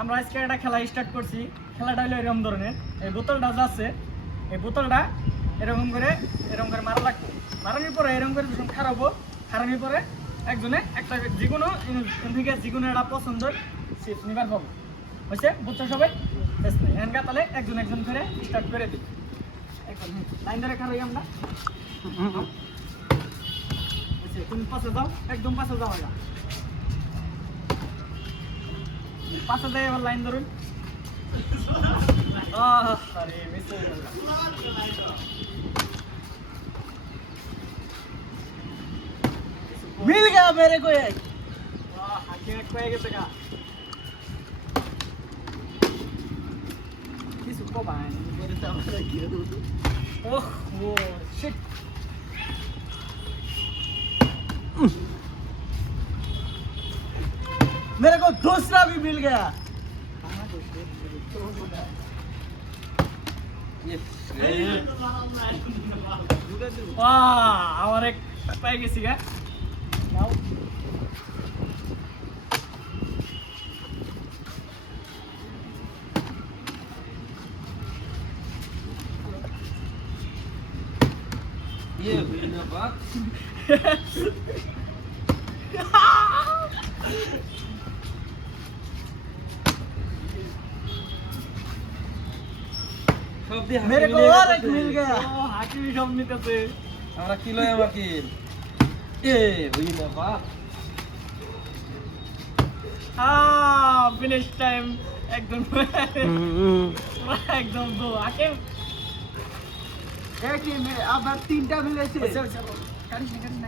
আমরা আজকে একটা খেলা স্টার্ট করছি। খেলাটা হলো এরকম ধরনের, এই বোতলটা যা আছে এই বোতলটা এরকম করে মারা লাগবে। মারানোর পরে এরকম করে যখন খারাপো, খারানোর পরে একজনে একটা যেকোনো থেকে যেকোনো একটা পছন্দের চিপস নিবার পাবো। হয়েছে? বুঝছো সবাই? বেশ নাই এখানকার তাহলে একজন একজন করে স্টার্ট করে দিই। একদম লাইন ধরে খারাই আমরা। তুমি পাশে যাও, একদম পাশে যাও। পাশে যাই এবার লাইন ধরুন। मिल गया मेरे को एक। হয়ে গেছে গা কিছু কমায়। ওহ ও শিট। मेरे को दूसरा भी मिल गया। আমার এক পাই গেছি গা। নাও ये हुई ना बात। मेरे को और एक मिल गया। হাকিমি সব নিতেছে। আমরা কিলো আমাকে এ হই না বাপ। ফিনিশ টাইম একদম একদম দো হাকিম। एक ही में अब तीनटा मिले थे। চল চল কারিস না